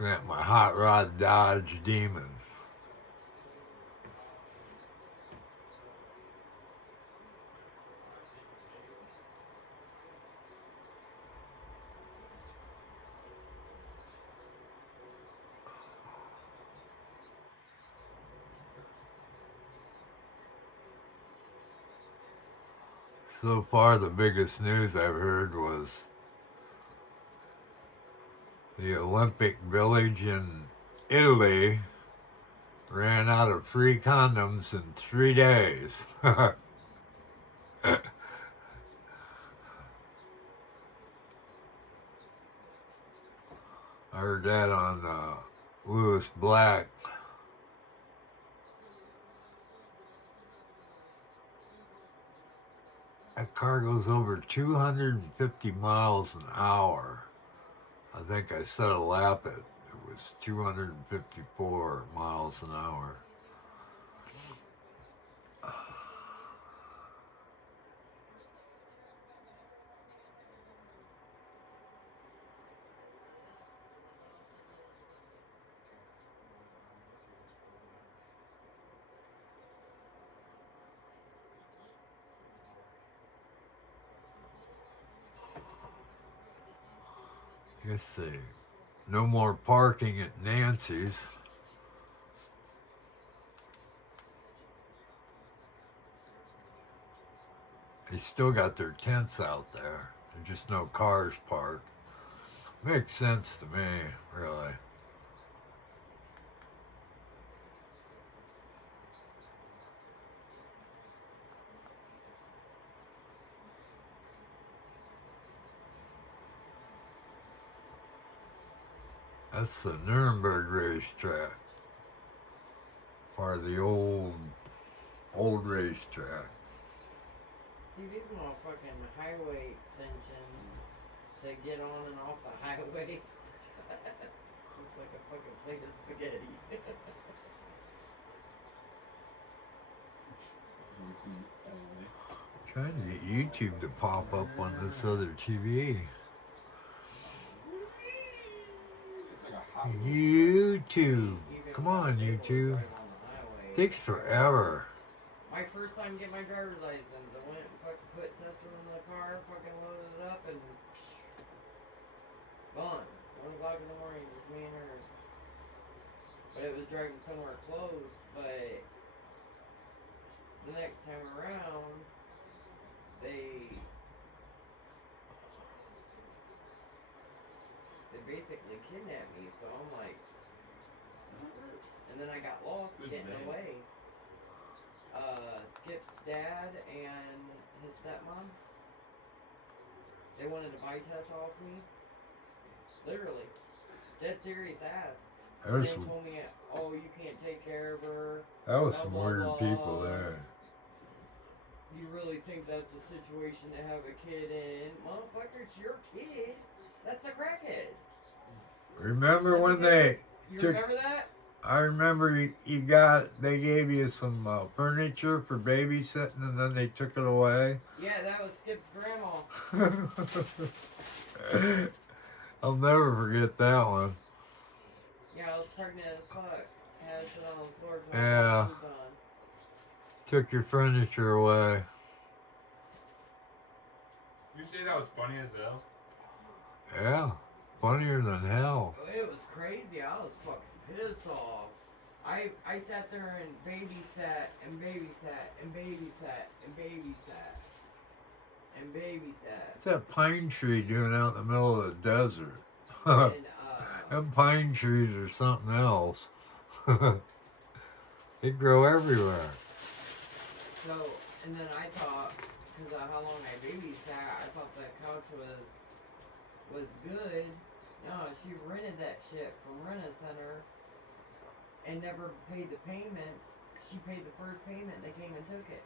Looking at my hot rod Dodge Demon. So far, the biggest news I've heard was the Olympic Village in Italy ran out of free condoms in 3 days. I heard that on Lewis Black. That car goes over 250 miles an hour. I think I set a lap at, it was 254 miles an hour. Let's see. No more parking at Nancy's. They still got their tents out there. There's just no cars parked. Makes sense to me, really. That's the Nuremberg racetrack. For the old racetrack. See, these motherfucking highway extensions to get on and off the highway. Looks like a fucking plate of spaghetti. Trying to get YouTube to pop up on this other TV. YouTube. Come on, YouTube. Takes forever. My first time getting my driver's license, I went and fucking put Tessa in the car, fucking loaded it up, and gone. 1 o'clock in the morning, just me and her. But it was driving somewhere close, but the next time around, they basically kidnapped me, so I'm like, and then I got lost getting away. Skip's dad and his stepmom, they wanted to buy Tess off me. Literally. Dead serious ass. And they told me, oh, you can't take care of her. That was some weird people there. You really think that's a situation to have a kid in? Motherfucker, it's your kid. That's a crackhead. Remember when they You took... remember that? I remember they gave you some furniture for babysitting and then they took it away. Yeah, that was Skip's grandma. I'll never forget that one. Yeah, I was pregnant as fuck. Had shit on the floor. Yeah. Took your furniture away. You say that was funny as hell? Yeah. Funnier than hell. It was crazy. I was fucking pissed off. I sat there and babysat and babysat and babysat and babysat and babysat. What's that pine tree doing out in the middle of the desert? And, them pine trees are something else. They grow everywhere. So, and then I thought, because of how long I babysat, I thought that couch was good. No, she rented that shit from Rent-A-Center and never paid the payments. She paid the first payment, they came and took it.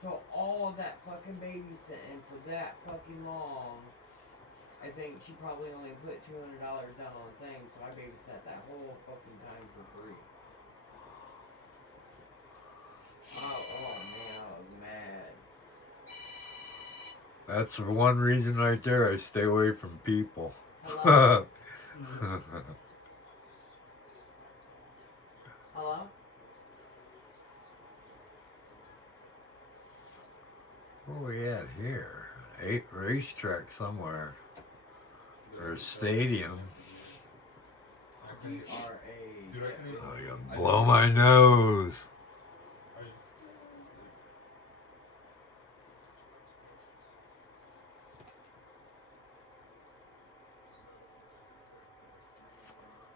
So all of that fucking babysitting for that fucking long, I think she probably only put $200 down on the thing, so I babysat that whole fucking time for free. Oh man, I was mad. That's the one reason right there I stay away from people. Hello? Where are we at here? Racetrack somewhere. Or a stadium. Dude, I can Oh, you blow my nose.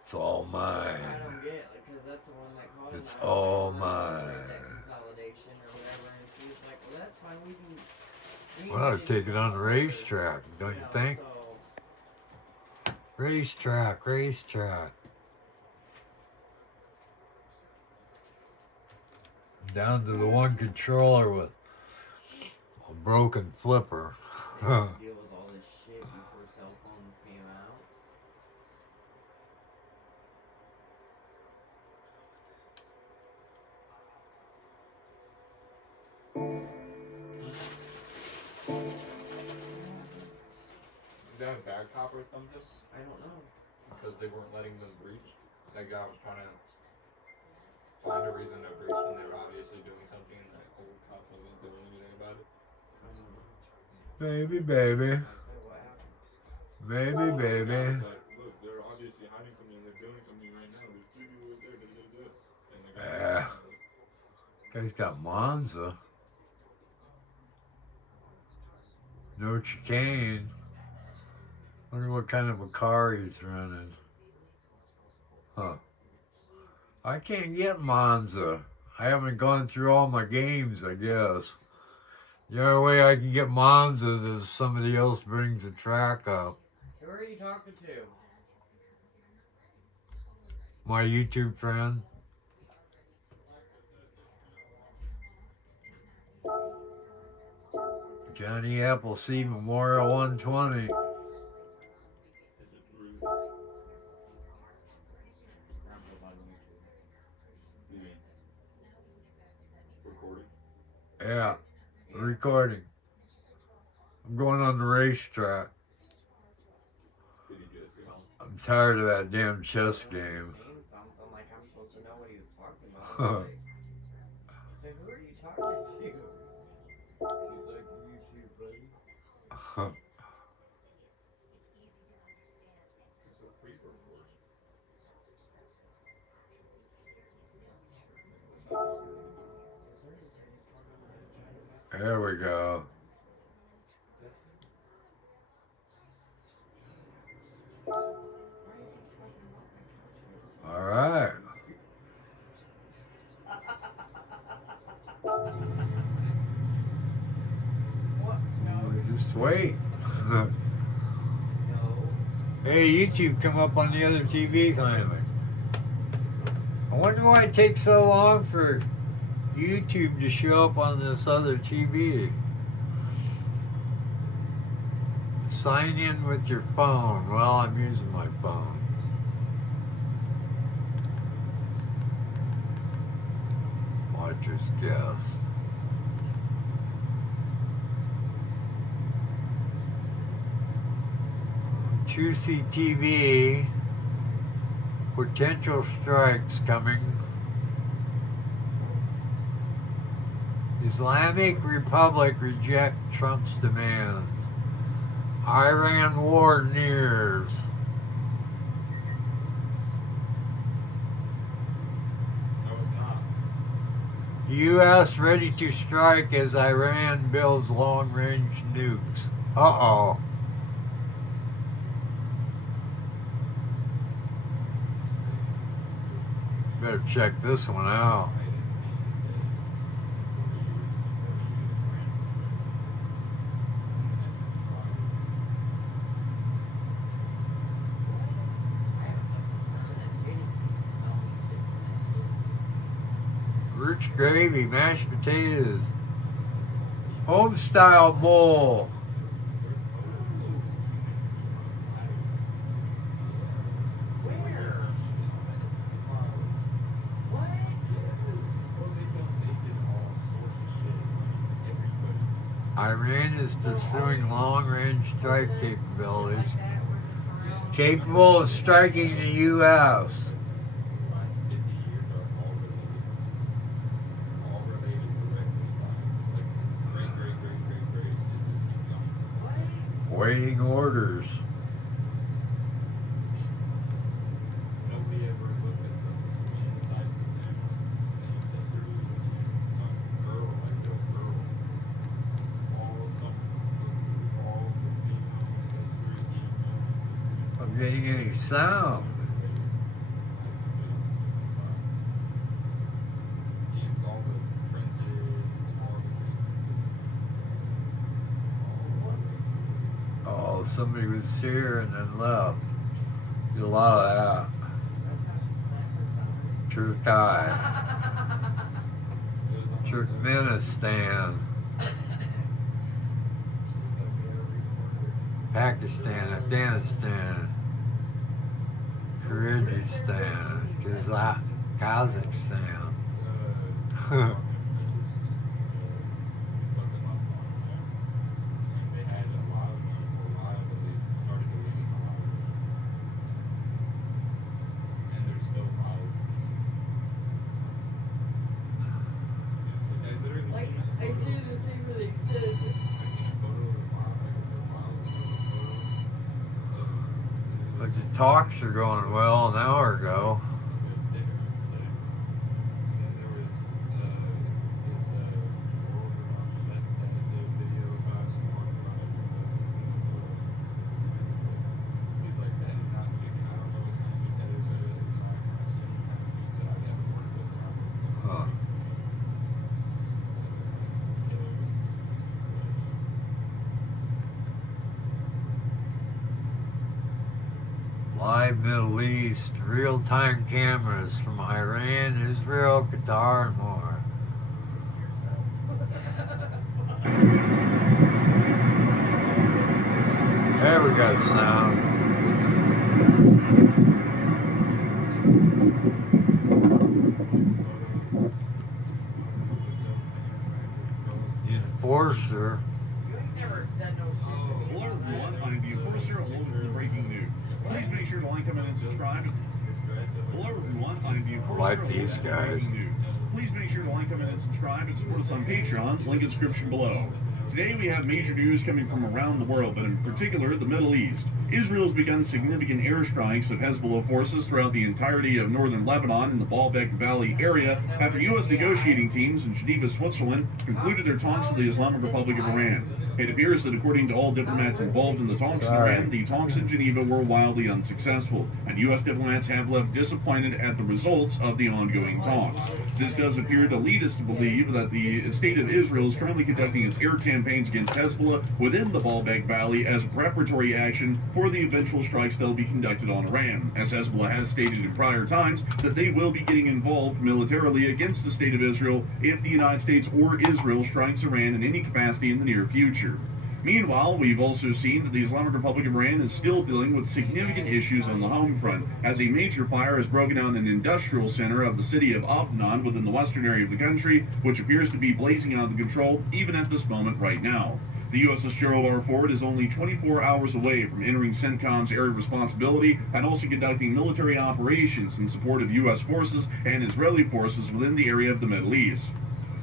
It's all I mine. don't get it, because that's the one that called It's and I all was like, well, that's mine. that consolidation or whatever, and she was like, well, that's fine, we can Well, I'd take it on the racetrack, don't you think? So, Racetrack, racetrack. Down to the one controller with a broken flipper. they had to deal with all this shit before cell phones came out. Is that a bag top or something? I don't know. Because they weren't letting them breach. That guy was trying to find a reason to breach when they were obviously doing something and that old cop wasn't doing anything about it. Baby, baby. I said, what happened? Baby, The guy baby. was like, look, they're obviously hiding something. They're doing something right now. There's two people there. And the guy Yeah. Guy's got Monza. No chicane. Wonder what kind of a car he's running. Huh. I can't get Monza. I haven't gone through all my games, I guess. The only way I can get Monza is somebody else brings the track up. Who are you talking to? My YouTube friend. Johnny Appleseed Memorial 120. You mean recording? Yeah, recording. I'm going on the racetrack. Did he just go? I'm tired of that damn chess game. Saying something like I'm supposed to know what he was talking about. Like, I said, who are you talking to? He's like, YouTube, buddy. It's a free for course. There we go. All right. What? No. Just wait. No. Hey, YouTube, come up on the other TV finally. I wonder why it takes so long for YouTube to show up on this other TV. Sign in with your phone. Well, I'm using my phone. Watcher's guest. Juicy TV. Potential strikes coming. Islamic Republic reject Trump's demands. Iran war nears. No, it's not. U.S. ready to strike as Iran builds long-range nukes. Uh-oh. Better check this one out. Rich gravy, mashed potatoes, home style bowl. Where? What? Iran is pursuing long-range strike capabilities. capable of striking the U.S. last 50 years are all related directly lines. Like great, it just keeps on. Waiting orders. Nobody ever looked at the inside of their ancestry and some girl, like little girl, all the female ancestry, I'm getting any sound. all the princes, all the Oh, somebody was here and then left. Did a lot of that. Turkey, Turkmenistan, Pakistan, Afghanistan, Kyrgyzstan, Kazakhstan. I see the thing where they said. But the talks are going well an hour ago. Huh. Live Middle East, real-time cameras from Iran, Israel, Qatar, and more. There we got sound. The enforcer. You ain't never said no shit to me. Hello everyone, I'm the Enforcer. Welcome to the breaking news. Please make sure to like, comment, and subscribe. Hello everyone, I'm the Enforcer. Like Welcome these to the guys. breaking news. Please make sure to like, comment, and subscribe and support us on Patreon. Link in the description below. Today we have major news coming from around the world, but in particular the Middle East. Israel has begun significant airstrikes of Hezbollah forces throughout the entirety of northern Lebanon in the Baalbek Valley area after U.S. negotiating teams in Geneva, Switzerland concluded their talks with the Islamic Republic of Iran. It appears that according to all diplomats involved in the talks in Iran, the talks in Geneva were wildly unsuccessful, and U.S. diplomats have left disappointed at the results of the ongoing talks. This does appear to lead us to believe that the state of Israel is currently conducting its air campaigns against Hezbollah within the Baalbek Valley as preparatory action for the eventual strikes that will be conducted on Iran, as Hezbollah has stated in prior times that they will be getting involved militarily against the state of Israel if the United States or Israel strikes Iran in any capacity in the near future. Meanwhile, we've also seen that the Islamic Republic of Iran is still dealing with significant issues on the home front, as a major fire has broken out an industrial center of the city of Adnan within the western area of the country, which appears to be blazing out of control even at this moment right now. The USS Gerald R. Ford is only 24 hours away from entering CENTCOM's area of responsibility and also conducting military operations in support of U.S. forces and Israeli forces within the area of the Middle East.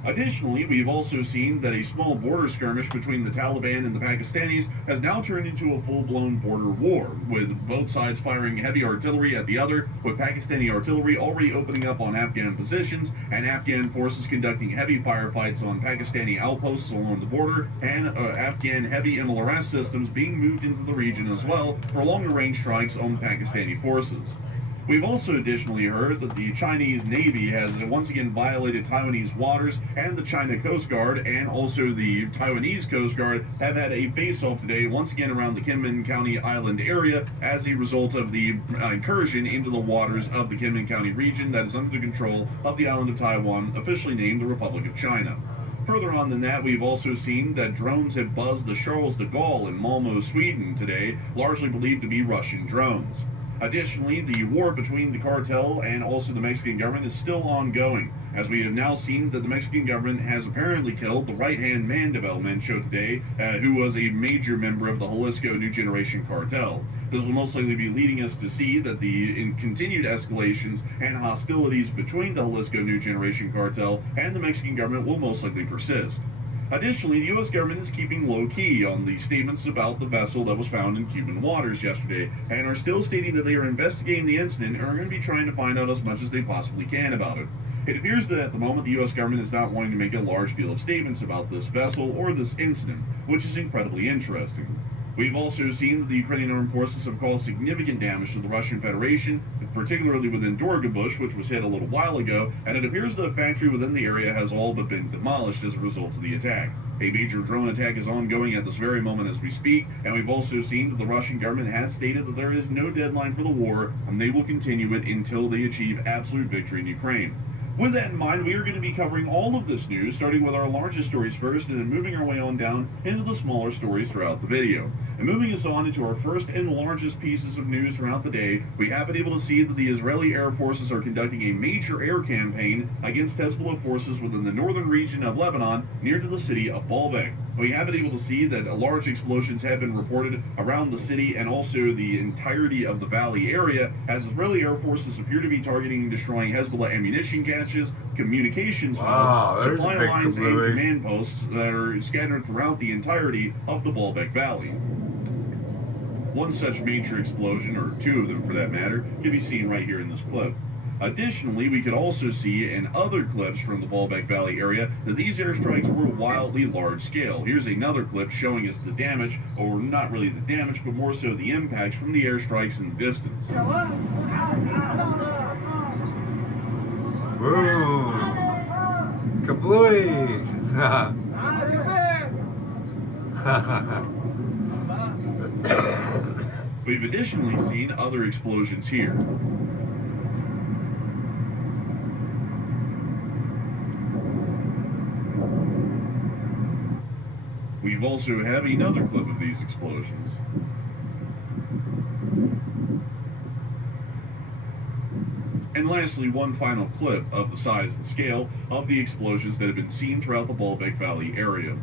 Additionally, we've also seen that a small border skirmish between the Taliban and the Pakistanis has now turned into a full-blown border war, with both sides firing heavy artillery at the other, with Pakistani artillery already opening up on Afghan positions, and Afghan forces conducting heavy firefights on Pakistani outposts along the border, and Afghan heavy MLRS systems being moved into the region as well for longer-range strikes on Pakistani forces. We've also additionally heard that the Chinese Navy has once again violated Taiwanese waters, and the China Coast Guard and also the Taiwanese Coast Guard have had a face-off today once again around the Kinmen County Island area as a result of the incursion into the waters of the Kinmen County region that is under the control of the island of Taiwan, officially named the Republic of China. Further on than that, we've also seen that drones have buzzed the Charles de Gaulle in Malmö, Sweden today, largely believed to be Russian drones. Additionally, the war between the cartel and also the Mexican government is still ongoing, as we have now seen that the Mexican government has apparently killed the right-hand man development show today, who was a major member of the Jalisco New Generation cartel. This will most likely be leading us to see that the continued escalations and hostilities between the Jalisco New Generation cartel and the Mexican government will most likely persist. Additionally, the U.S. government is keeping low-key on the statements about the vessel that was found in Cuban waters yesterday, and are still stating that they are investigating the incident and are going to be trying to find out as much as they possibly can about it. It appears that at the moment the U.S. government is not wanting to make a large deal of statements about this vessel or this incident, which is incredibly interesting. We've also seen that the Ukrainian armed forces have caused significant damage to the Russian Federation, particularly within Dorgabush, which was hit a little while ago, and it appears that a factory within the area has all but been demolished as a result of the attack. A major drone attack is ongoing at this very moment as we speak, and we've also seen that the Russian government has stated that there is no deadline for the war, and they will continue it until they achieve absolute victory in Ukraine. With that in mind, we are going to be covering all of this news, starting with our largest stories first, and then moving our way on down into the smaller stories throughout the video. And moving us on into our first and largest pieces of news throughout the day, we have been able to see that the Israeli Air Forces are conducting a major air campaign against Hezbollah forces within the northern region of Lebanon, near to the city of Baalbek. We have been able to see that large explosions have been reported around the city and also the entirety of the valley area, as Israeli Air Forces appear to be targeting and destroying Hezbollah ammunition caches, communications hubs, supply lines, and command posts that are scattered throughout the entirety of the Baalbek Valley. One such major explosion, or two of them for that matter, can be seen right here in this clip. Additionally, we could also see in other clips from the Baalbek Valley area that these airstrikes were wildly large scale. Here's another clip showing us the damage, or not really the damage, but more so the impacts from the airstrikes in the distance. Boom! Kablooey! We've additionally seen other explosions here. We've also have another clip of these explosions. And lastly, one final clip of the size and scale of the explosions that have been seen throughout the Baalbek Valley area.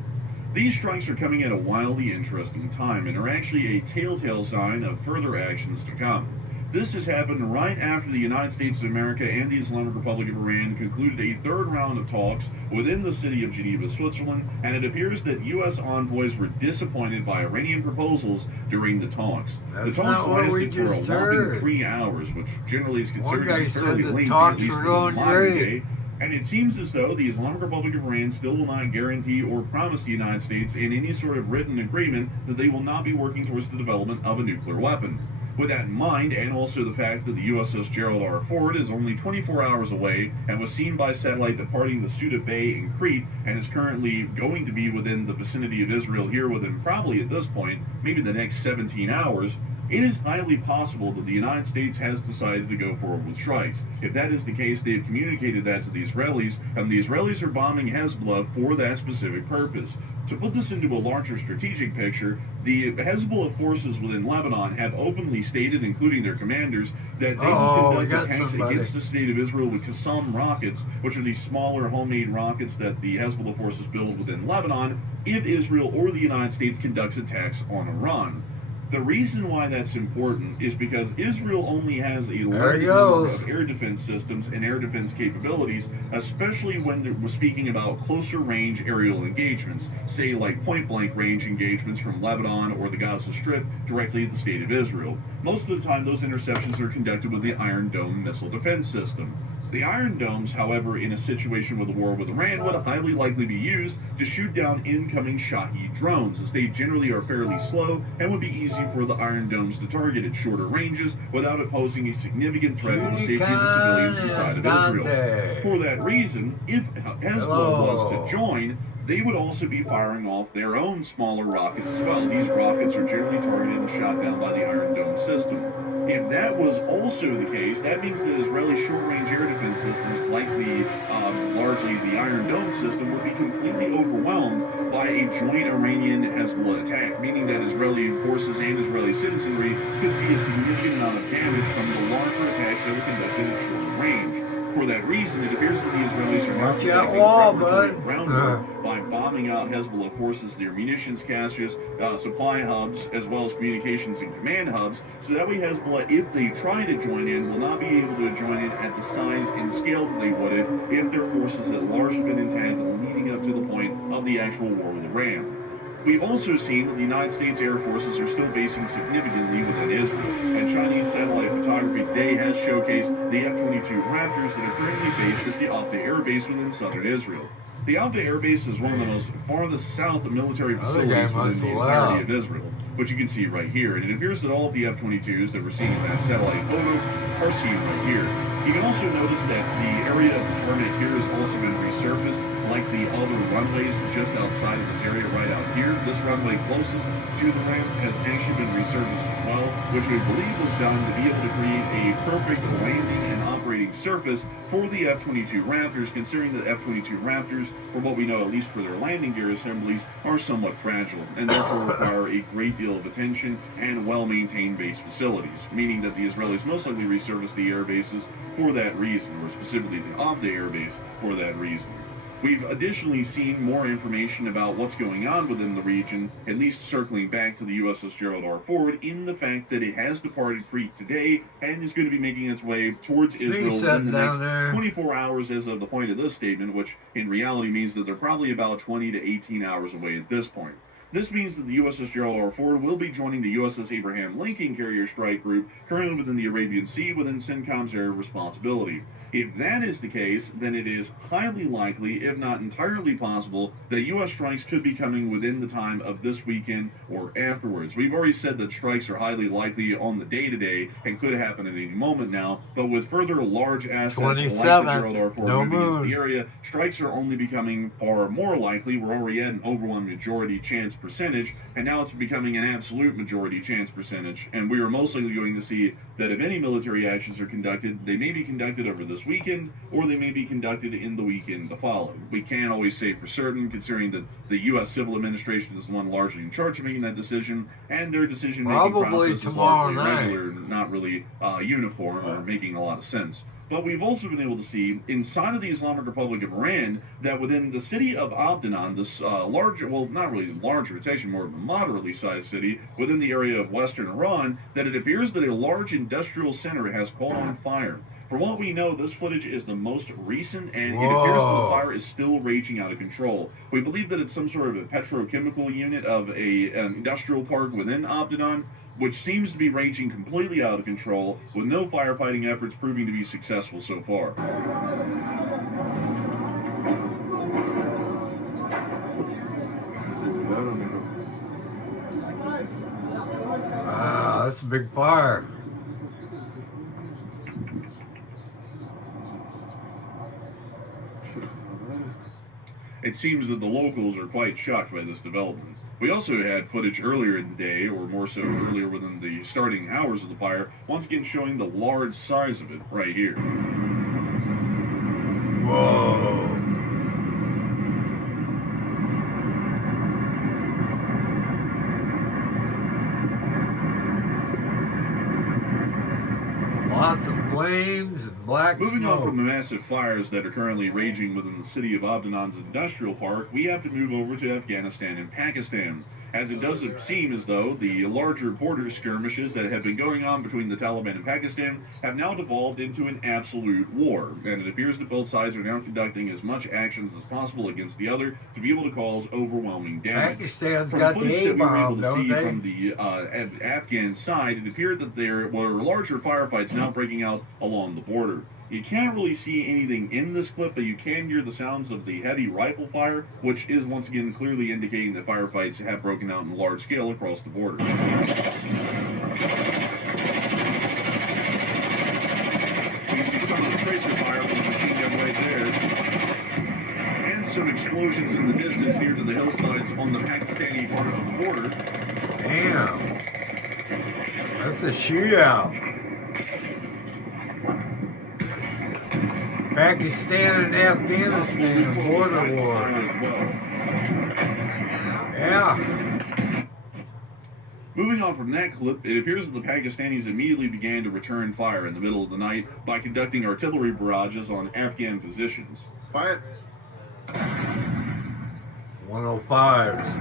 These strikes are coming at a wildly interesting time and are actually a telltale sign of further actions to come. This has happened right after the United States of America and the Islamic Republic of Iran concluded a third round of talks within the city of Geneva, Switzerland, and it appears that U.S. envoys were disappointed by Iranian proposals during the talks. That's the talks not what we lasted for a just whopping heard. 3 hours, which generally is considered One guy fairly said the lengthy, at talks least were for the going modern great. day. And it seems as though the Islamic Republic of Iran still will not guarantee or promise the United States in any sort of written agreement that they will not be working towards the development of a nuclear weapon. With that in mind, and also the fact that the USS Gerald R. Ford is only 24 hours away and was seen by satellite departing the Suda Bay in Crete and is currently going to be within the vicinity of Israel here within probably at this point, maybe the next 17 hours, it is highly possible that the United States has decided to go forward with strikes. If that is the case, they have communicated that to the Israelis, and the Israelis are bombing Hezbollah for that specific purpose. To put this into a larger strategic picture, the Hezbollah forces within Lebanon have openly stated, including their commanders, that they will conduct attacks against the state of Israel with Qassam rockets, which are these smaller homemade rockets that the Hezbollah forces build within Lebanon, if Israel or the United States conducts attacks on Iran. The reason why that's important is because Israel only has a limited number of air defense systems and air defense capabilities, especially when we're speaking about closer range aerial engagements, say like point-blank range engagements from Lebanon or the Gaza Strip directly at the state of Israel. Most of the time, those interceptions are conducted with the Iron Dome missile defense system. The Iron Domes, however, in a situation with a war with Iran, would highly likely be used to shoot down incoming Shahed drones, as they generally are fairly slow and would be easy for the Iron Domes to target at shorter ranges without it posing a significant threat to the safety of the civilians inside of Israel. For that reason, if Hezbollah was to join, they would also be firing off their own smaller rockets as well. These rockets are generally targeted and shot down by the Iron Dome system. If that was also the case, that means that Israeli short-range air defense systems, like the largely the Iron Dome system, would be completely overwhelmed by a joint Iranian-Hezbollah attack, meaning that Israeli forces and Israeli citizenry could see a significant amount of damage from the larger attacks that were conducted at short range. For that reason, it appears that the Israelis are now Watch that conducting wall, preparatory bud. groundwork by bombing out Hezbollah forces, their munitions caches, supply hubs, as well as communications and command hubs, so that way Hezbollah, if they try to join in, will not be able to join in at the size and scale that they would if their forces had largely been intact leading up to the point of the actual war with Iran. We've also seen that the United States Air Forces are still basing significantly within Israel, and Chinese satellite photography today has showcased the F-22 Raptors that are currently based at the Abda Air Base within southern Israel. The Abda Air Base is one of the most farthest south military facilities within the entirety of Israel, which you can see right here, and it appears that all of the F-22s that we're seeing in that satellite photo are seen right here. You can also notice that the area of the tarmac here has also been resurfaced, like the other runways just outside of this area right out here. This runway closest to the ramp has actually been resurfaced as well, which we believe was done to be able to create a perfect landing and operating surface for the F-22 Raptors, considering that F-22 Raptors, from what we know at least for their landing gear assemblies, are somewhat fragile and therefore require a great deal of attention and well-maintained base facilities, meaning that the Israelis most likely resurfaced the air bases for that reason, or specifically the Abda Air Base for that reason. We've additionally seen more information about what's going on within the region, at least circling back to the USS Gerald R. Ford, in the fact that it has departed Crete today and is going to be making its way towards Israel within the next 24 hours as of the point of this statement, which in reality means that they're probably about 20 to 18 hours away at this point. This means that the USS Gerald R. Ford will be joining the USS Abraham Lincoln Carrier Strike Group, currently within the Arabian Sea, within CENTCOM's area of responsibility. If that is the case, then it is highly likely, if not entirely possible, that U.S. strikes could be coming within the time of this weekend or afterwards. We've already said that strikes are highly likely on the day-to-day and could happen at any moment now, but with further large assets like the Gerald R. Ford moving into the area, strikes are only becoming far more likely. We're already at an overwhelming majority chance percentage, and now it's becoming an absolute majority chance percentage, and we are most likely going to see that if any military actions are conducted, they may be conducted over this weekend, or they may be conducted in the weekend to follow. We can't always say for certain, considering that the U.S. Civil Administration is the one largely in charge of making that decision, and their decision-making process is largely irregular, not really uniform, or making a lot of sense. But we've also been able to see inside of the Islamic Republic of Iran that within the city of Abdanan, this larger, well, not really larger, it's actually more of a moderately sized city within the area of western Iran, that it appears that a large industrial center has caught on fire. From what we know, this footage is the most recent, and it appears that the fire is still raging out of control. We believe that it's some sort of a petrochemical unit of an industrial park within Abdanan, which seems to be raging completely out of control, with no firefighting efforts proving to be successful so far. Wow, that's a big fire. It seems that the locals are quite shocked by this development. We also had footage earlier in the day, or more so earlier within the starting hours of the fire, once again showing the large size of it right here. Whoa. Lots of flames and black Moving smoke. on from the massive fires that are currently raging within the city of Abdanan's industrial park, we have to move over to Afghanistan and Pakistan, as it does seem as though the larger border skirmishes that have been going on between the Taliban and Pakistan have now devolved into an absolute war, and it appears that both sides are now conducting as much actions as possible against the other to be able to cause overwhelming damage. Pakistan's From got footage the that we were able A-bomb, to don't see they? from the Afghan side, it appeared that there were larger firefights now breaking out along the border. You can't really see anything in this clip, but you can hear the sounds of the heavy rifle fire, which is once again clearly indicating that firefights have broken out in large scale across the border. You see some of the tracer fire from the machine gun right there, and some explosions in the distance near to the hillsides on the Pakistani part of the border. Damn. That's a shootout. Pakistan and Afghanistan border war. As well. Yeah. Moving on from that clip, it appears that the Pakistanis immediately began to return fire in the middle of the night by conducting artillery barrages on Afghan positions. Quiet. 105s.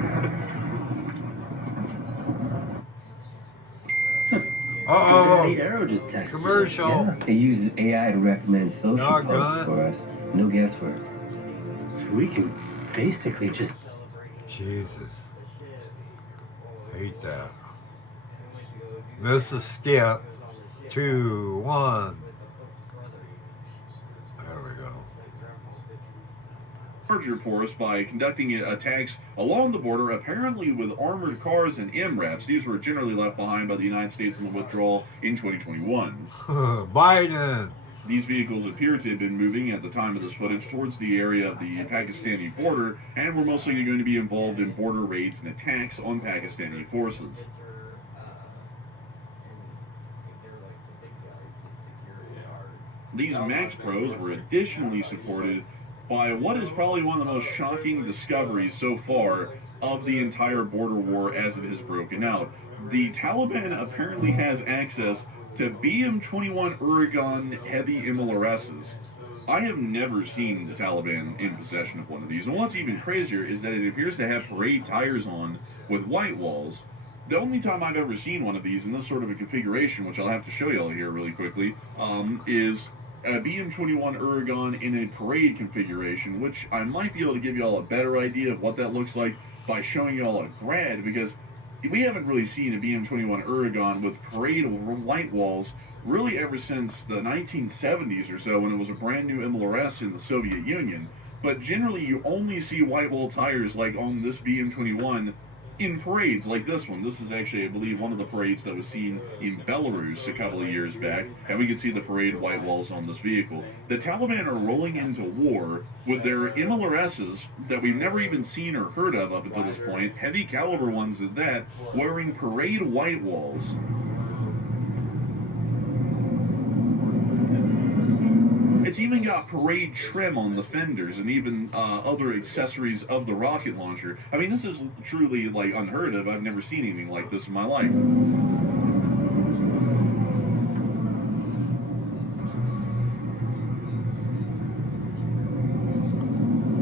Daddy Arrow just texted Commercial. us. Yeah. It uses AI to recommend social Doggone posts it. for us. No guesswork. So we can basically just... Jesus. Hate that. Miss a skip. 2, 1. There we go. Larger force by conducting attacks along the border, apparently with armored cars and MRAPs. These were generally left behind by the United States in the withdrawal in 2021. Biden. These vehicles appear to have been moving at the time of this footage towards the area of the Pakistani border and were mostly going to be involved in border raids and attacks on Pakistani forces. These Max Pros were additionally supported by what is probably one of the most shocking discoveries so far of the entire border war as it has broken out. The Taliban apparently has access to BM-21 Uragan heavy MLRSs. I have never seen the Taliban in possession of one of these, and what's even crazier is that it appears to have parade tires on with white walls. The only time I've ever seen one of these in this sort of a configuration, which I'll have to show y'all here really quickly, is a BM-21 Uragan in a parade configuration, which I might be able to give y'all a better idea of what that looks like by showing y'all a grad, because we haven't really seen a BM-21 Uragan with parade white walls really ever since the 1970s or so, when it was a brand new MLRS in the Soviet Union. But generally you only see white wall tires like on this BM-21 in parades like this one. This is actually, I believe, one of the parades that was seen in Belarus a couple of years back, and we can see the parade white walls on this vehicle. The Taliban are rolling into war with their MLRSs that we've never even seen or heard of up until this point, heavy caliber ones at that, wearing parade white walls. It's even got parade trim on the fenders and even other accessories of the rocket launcher. I mean, this is truly like unheard of. I've never seen anything like this in my life.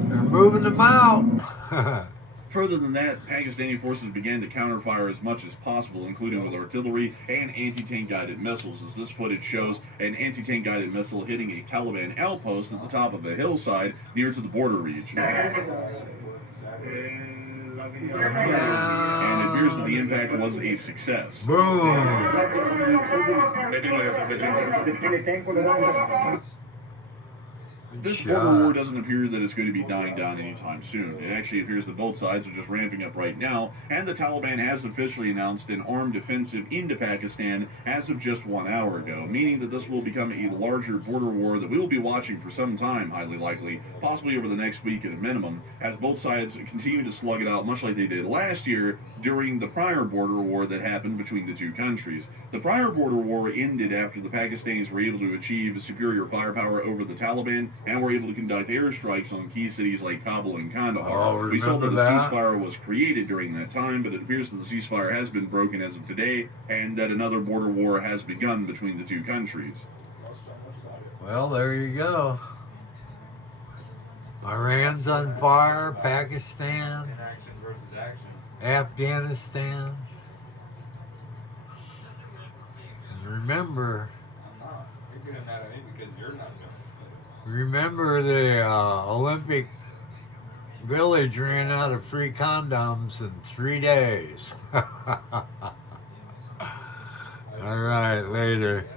They're moving them out. Further than that, Pakistani forces began to counterfire as much as possible, including with artillery and anti-tank guided missiles, as this footage shows an anti-tank guided missile hitting a Taliban outpost at the top of a hillside near to the border region. And it appears that the impact was a success. Boom. This border war doesn't appear that it's going to be dying down anytime soon. It actually appears that both sides are just ramping up right now, and the Taliban has officially announced an armed offensive into Pakistan as of just 1 hour ago, meaning that this will become a larger border war that we will be watching for some time, highly likely, possibly over the next week at a minimum, as both sides continue to slug it out much like they did last year during the prior border war that happened between the two countries. The prior border war ended after the Pakistanis were able to achieve superior firepower over the Taliban and were able to conduct airstrikes on key cities like Kabul and Kandahar. We saw that a ceasefire was created during that time, but it appears that the ceasefire has been broken as of today, and that another border war has begun between the two countries. Well, there you go. Iran's on fire, Pakistan, Inaction versus action. Afghanistan. And remember, I'm not. You're getting mad at me because you're not doing it. remember the Olympic Village ran out of free condoms in 3 days. All right, later.